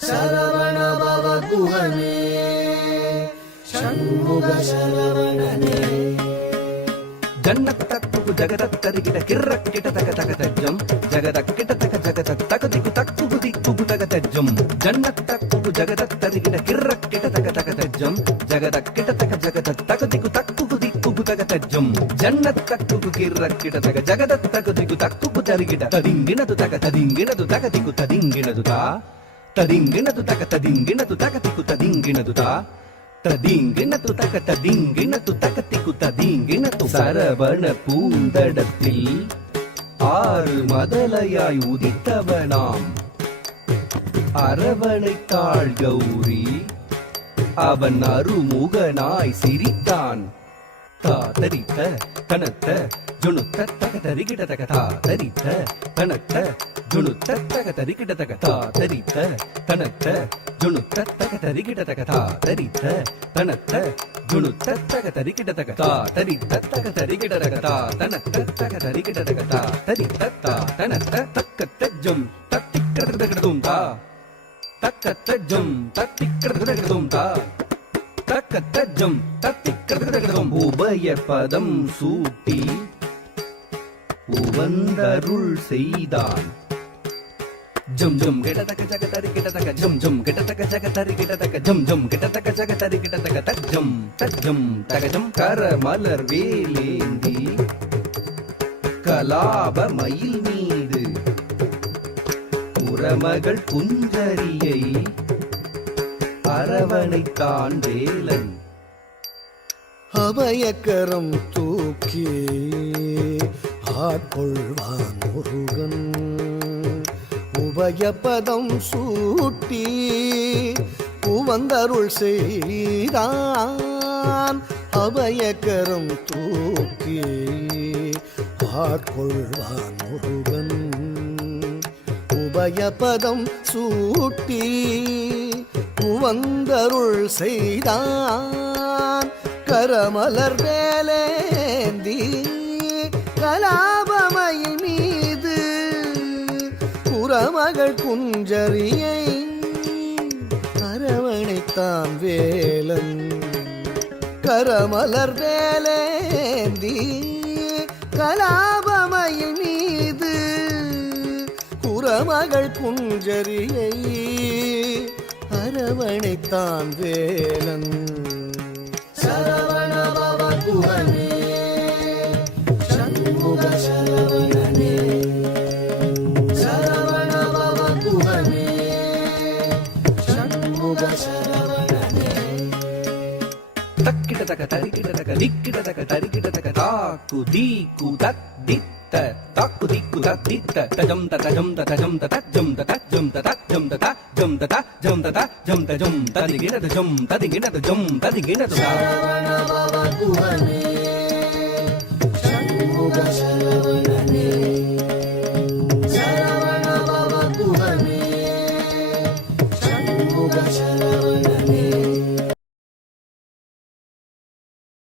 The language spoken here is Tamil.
சரவண பவ குஹனே ஷண்முக சரவணனே ஜன்னத்தக்கு ஜகதத்தரிகிட கிர்ரக்கிட தக தக தஜ்ஜம் ஜகதக்கிட தக ஜகத தகதிகு தக்கு திக்கு தக தஜ்ஜம் ஜன்னத்தக்கு ஜகதத்தரிகிட கிர்ரக்கிட தக தக தஜ்ஜம் ஜகதக்கிட தக ஜகத தகதிகு தக்கு திக்கு தக தஜ்ஜம் ஜன்னத்தக்கு கிர்ரக்கிட தக ஜகத தகதிகு தக்கு தரிகிட தದಿಂಗಿನದು ತಗ ತದಿಂಗಿನದು ತಗದಿಕು ತದಿಂಗಿನದು ತಾ ತದಿಂಗಿನದು ತಗ ತದಿಂಗಿನದು ತಗತಿಕು ತದಿಂಗಿನದು ತಾ ததீங்கினது தக ததீங்கினது தகத்திக்கு ததீங்கினது சரவண பூந்தடத்தில் ஆறு மதலையாய் உதித்தவனாம் அரவணைத்தாள் கௌரி அவன் அருமுகனாய் சிரித்தான் தாதரித்த கனத்த ஜுணுத்த தக தரிகிட தக தாதரித்த கனத்த ஜுணுத்த தக தரிகிட தக தாதரித்த கனத்த ஜுணுத்த தக தரிகிட தக தாதரித்த கனத்த ஜுணுத்த தக தரிகிட தக தாதரித்த தக தரிகிட தக தாதனத்த தக தரிகிட தக தாதரித்த தாதனத்த தக்க தஜ்ஜம் தத்திக்கிடதகதும் தா தக்க தஜ்ஜம் தத்திக்கிடதகதும் தா தக்க தஜ்ஜம் தத்திக்கிடதகதும் உபய பதம் சூட்டி உவந்தருள் செய்தான் ஜம் ஜம் கிடதக ஜகதரி கிடதக ஜம் ஜம் கிடதக ஜகதரி கிடதக ஜம் ஜம் கிடதக ஜகதரி கிடதக தஜ்ஜம் தஜ்ஜம் தகஜம் கர மலர் வேலேந்தி கலாப மயில் மீது புறமகள் குஞ்சரியை அரவணைத்தான் வேலன் அபயக்கரம் தூக்கி ஆட்கொள்வான் முருகன் உபயபதம் சூட்டி உவந்தருள் செய்தான் அபயக்கரம் தூக்கி ஆட்கொள்வான் முருகன் உபயபதம் சூட்டி உவந்தருள் செய்தான் கரமலர் வேலேந்தி கலாபமயில் மீது புறமகள் குஞ்சரியை அரவணைத்தான் வேலன் கரமலர் வேலேந்தி கலாபமயில் மீது புறமகள் குஞ்சரியை அரவணைத்தான் வேலன் சரவண பவ குஹனே ஷண்முக சரவணனே சரவண பவ குஹனே ஷண்முக சரவணனே தக்கிட தக தரிகிட தக திக்கிட தக தரிகிட தக தாக்கு தீக்கு தக் தித்த தாக்கு திக்கு தக் தித்த தஜம் தஜம் தஜம் தஜம் தஜம் தஜம் தஜம் தஜம் தஜம் தஜம் ததிகிட தஜம் ததிகிட தஜம் ததிகிட சரவண பவ குஹனே ஷண்முக சரவணனே சரவண பவ குஹனே ஷண்முக சரவணனே